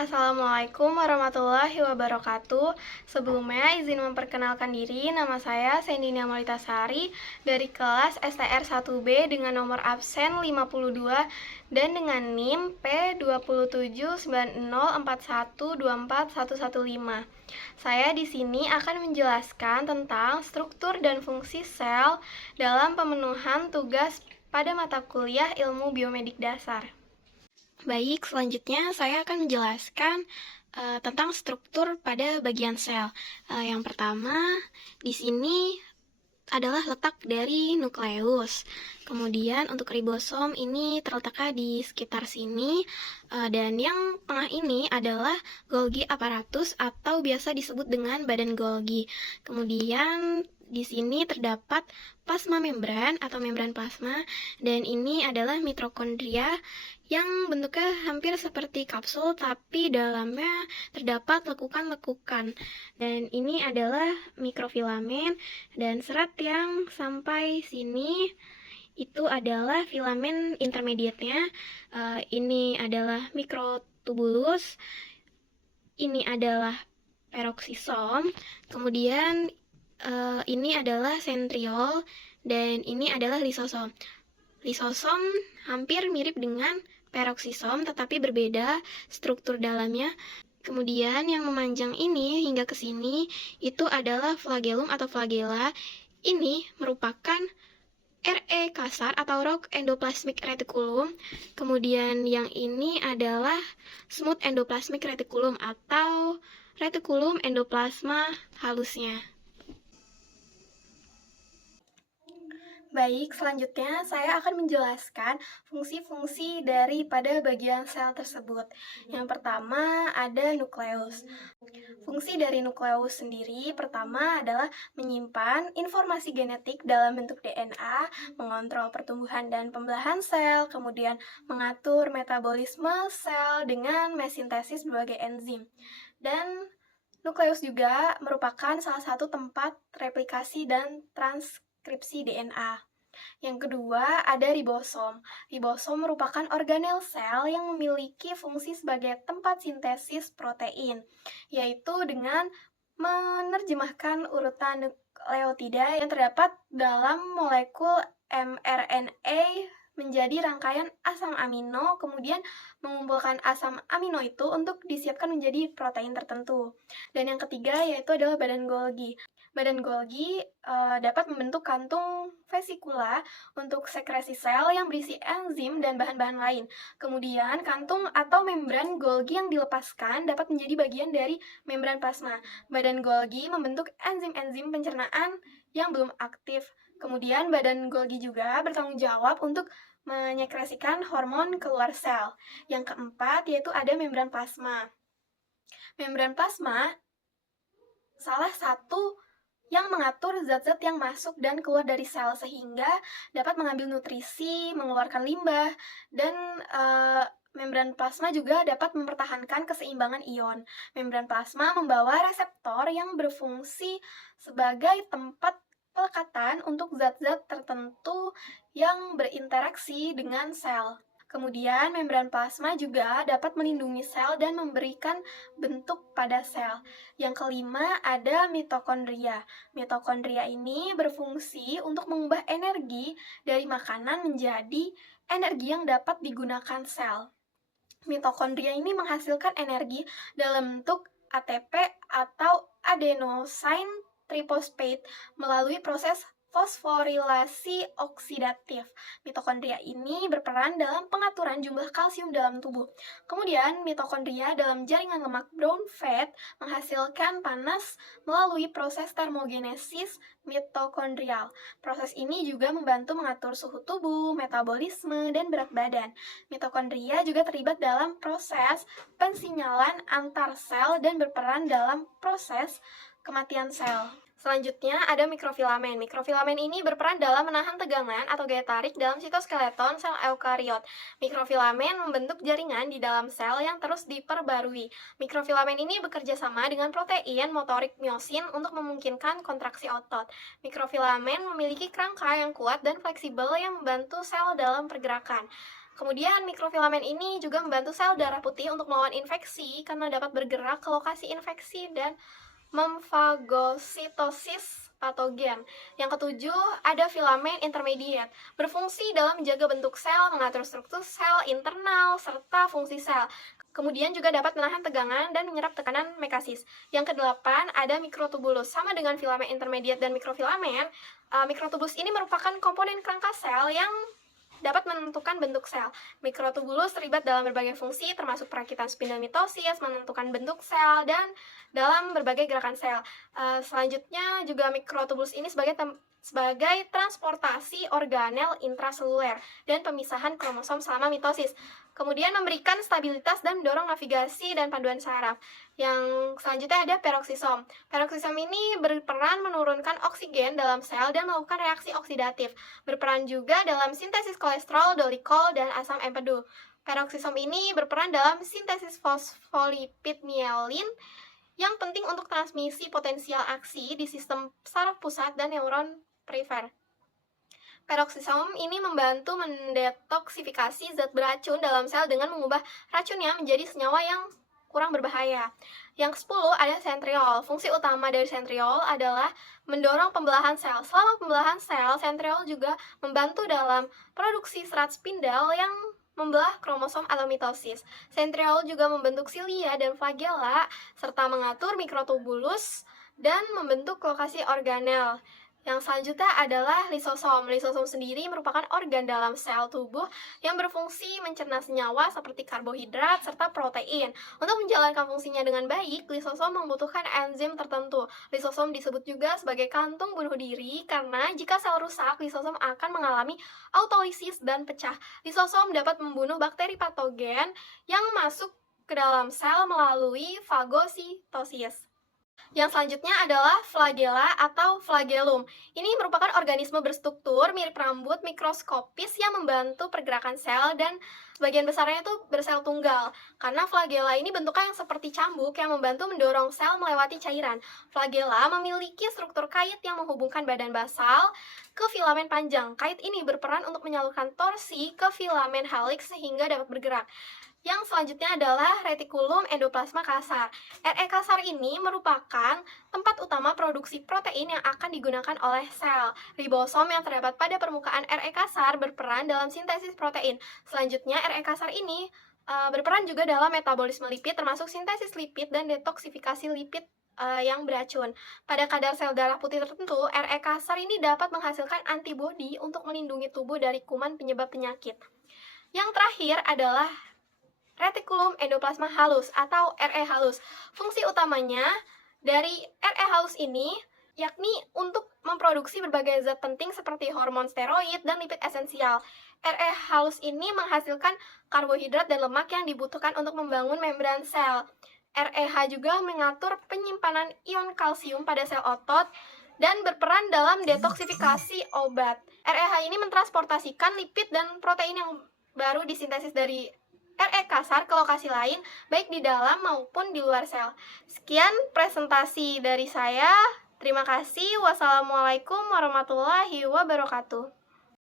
Assalamualaikum warahmatullahi wabarakatuh. Sebelumnya izin memperkenalkan diri, nama saya Sendina Malitasari dari kelas STR 1B dengan nomor absen 52 dan dengan NIM P27904124115. Saya di sini akan menjelaskan tentang struktur dan fungsi sel dalam pemenuhan tugas pada mata kuliah Ilmu Biomedik Dasar. Baik, selanjutnya saya akan menjelaskan tentang struktur pada bagian sel. Yang pertama, di sini adalah letak dari nukleus. Kemudian untuk ribosom ini terletaknya di sekitar sini, dan yang tengah ini adalah Golgi apparatus atau biasa disebut dengan badan Golgi. Kemudian di sini terdapat plasma membran atau membran plasma, dan ini adalah mitokondria yang bentuknya hampir seperti kapsul tapi dalamnya terdapat lekukan-lekukan. Dan ini adalah mikrofilamen, dan serat yang sampai sini itu adalah filamen intermediate-nya. Ini adalah mikrotubulus, ini adalah peroksisom, kemudian ini adalah sentriol, dan ini adalah lisosom. Lisosom hampir mirip dengan peroksisom tetapi berbeda struktur dalamnya. Kemudian yang memanjang ini hingga ke sini itu adalah flagellum atau flagella. Ini merupakan RE kasar atau rough endoplasmic reticulum. Kemudian yang ini adalah smooth endoplasmic reticulum atau reticulum endoplasma halusnya. Baik, selanjutnya saya akan menjelaskan fungsi-fungsi daripada bagian sel tersebut. Yang pertama ada nukleus. Fungsi dari nukleus sendiri pertama adalah menyimpan informasi genetik dalam bentuk DNA, mengontrol pertumbuhan dan pembelahan sel, kemudian mengatur metabolisme sel dengan mesintesis berbagai enzim. Dan nukleus juga merupakan salah satu tempat replikasi dan transkripsi DNA. Yang kedua, ada ribosom. Ribosom merupakan organel sel yang memiliki fungsi sebagai tempat sintesis protein, yaitu dengan menerjemahkan urutan nukleotida yang terdapat dalam molekul mRNA menjadi rangkaian asam amino, kemudian mengumpulkan asam amino itu untuk disiapkan menjadi protein tertentu. Dan yang ketiga yaitu adalah badan Golgi. Badan Golgi dapat membentuk kantung vesikula untuk sekresi sel yang berisi enzim dan bahan-bahan lain. Kemudian kantung atau membran Golgi yang dilepaskan dapat menjadi bagian dari membran plasma. Badan Golgi membentuk enzim-enzim pencernaan yang belum aktif. Kemudian badan Golgi juga bertanggung jawab untuk menyekresikan hormon keluar sel. Yang keempat yaitu ada membran plasma. Membran plasma salah satu yang mengatur zat-zat yang masuk dan keluar dari sel sehingga dapat mengambil nutrisi, mengeluarkan limbah, dan membran plasma juga dapat mempertahankan keseimbangan ion. Membran plasma membawa reseptor yang berfungsi sebagai tempat pelekatan untuk zat-zat tertentu yang berinteraksi dengan sel. Kemudian, membran plasma juga dapat melindungi sel dan memberikan bentuk pada sel. Yang kelima, ada mitokondria. Mitokondria ini berfungsi untuk mengubah energi dari makanan menjadi energi yang dapat digunakan sel. Mitokondria ini menghasilkan energi dalam bentuk ATP atau adenosine triphosphate melalui proses fosforilasi oksidatif. Mitokondria ini berperan dalam pengaturan jumlah kalsium dalam tubuh. Kemudian, mitokondria dalam jaringan lemak brown fat menghasilkan panas melalui proses termogenesis mitokondrial. Proses ini juga membantu mengatur suhu tubuh, metabolisme, dan berat badan. Mitokondria juga terlibat dalam proses pensinyalan antar sel dan berperan dalam proses kematian sel. Selanjutnya ada mikrofilamen. Mikrofilamen ini berperan dalam menahan tegangan atau gaya tarik dalam sitoskeleton sel eukariot. Mikrofilamen membentuk jaringan di dalam sel yang terus diperbarui. Mikrofilamen ini bekerja sama dengan protein motorik miosin untuk memungkinkan kontraksi otot. Mikrofilamen memiliki kerangka yang kuat dan fleksibel yang membantu sel dalam pergerakan. Kemudian mikrofilamen ini juga membantu sel darah putih untuk melawan infeksi karena dapat bergerak ke lokasi infeksi dan memfagositosis patogen. Yang ketujuh, ada filamen intermediate, berfungsi dalam menjaga bentuk sel, mengatur struktur sel internal, serta fungsi sel. Kemudian juga dapat menahan tegangan dan menyerap tekanan mekasis. Yang kedelapan, ada mikrotubulus. Sama dengan filamen intermediate dan mikrofilamen, mikrotubulus ini merupakan komponen kerangka sel yang dapat menentukan bentuk sel. Mikrotubulus terlibat dalam berbagai fungsi, termasuk perakitan spindel mitosis, menentukan bentuk sel, dan dalam berbagai gerakan sel. Selanjutnya juga mikrotubulus ini sebagai transportasi organel intraseluler dan pemisahan kromosom selama mitosis. Kemudian memberikan stabilitas dan mendorong navigasi dan panduan saraf. Yang selanjutnya ada peroksisom. Peroksisom ini berperan menurunkan oksigen dalam sel dan melakukan reaksi oksidatif. Berperan juga dalam sintesis kolesterol, dolikol, dan asam empedu. Peroksisom ini berperan dalam sintesis fosfolipid mielin yang penting untuk transmisi potensial aksi di sistem saraf pusat dan neuron perifer. Peroksisom ini membantu mendetoksifikasi zat beracun dalam sel dengan mengubah racunnya menjadi senyawa yang kurang berbahaya. Yang ke-10 ada sentriol. Fungsi utama dari sentriol adalah mendorong pembelahan sel. Selama pembelahan sel, sentriol juga membantu dalam produksi serat spindel yang membelah kromosom atau mitosis. Sentriol juga membentuk silia dan flagella, serta mengatur mikrotubulus dan membentuk lokasi organel. Yang selanjutnya adalah lisosom. Lisosom sendiri merupakan organ dalam sel tubuh yang berfungsi mencerna senyawa seperti karbohidrat serta protein. Untuk menjalankan fungsinya dengan baik, lisosom membutuhkan enzim tertentu. Lisosom disebut juga sebagai kantung bunuh diri karena jika sel rusak, lisosom akan mengalami autolisis dan pecah. Lisosom dapat membunuh bakteri patogen yang masuk ke dalam sel melalui fagositosis. Yang selanjutnya adalah flagella atau flagellum. Ini merupakan organisme berstruktur mirip rambut mikroskopis yang membantu pergerakan sel dan sebagian besarnya itu bersel tunggal. Karena flagella ini bentuknya yang seperti cambuk yang membantu mendorong sel melewati cairan. Flagella memiliki struktur kait yang menghubungkan badan basal ke filamen panjang. Kait ini berperan untuk menyalurkan torsi ke filamen heliks sehingga dapat bergerak. Yang selanjutnya adalah retikulum endoplasma kasar. RE kasar ini merupakan tempat utama produksi protein yang akan digunakan oleh sel. Ribosom yang terdapat pada permukaan RE kasar berperan dalam sintesis protein. Selanjutnya, RE kasar ini berperan juga dalam metabolisme lipid, termasuk sintesis lipid dan detoksifikasi lipid yang beracun. Pada kadar sel darah putih tertentu, RE kasar ini dapat menghasilkan antibodi untuk melindungi tubuh dari kuman penyebab penyakit. Yang terakhir adalah retikulum endoplasma halus atau RE halus. Fungsi utamanya dari RE halus ini yakni untuk memproduksi berbagai zat penting seperti hormon steroid dan lipid esensial. RE halus ini menghasilkan karbohidrat dan lemak yang dibutuhkan untuk membangun membran sel. REH juga mengatur penyimpanan ion kalsium pada sel otot dan berperan dalam detoksifikasi obat. REH ini mentransportasikan lipid dan protein yang baru disintesis dari RE kasar ke lokasi lain, baik di dalam maupun di luar sel. Sekian presentasi dari saya. Terima kasih. Wassalamualaikum warahmatullahi wabarakatuh.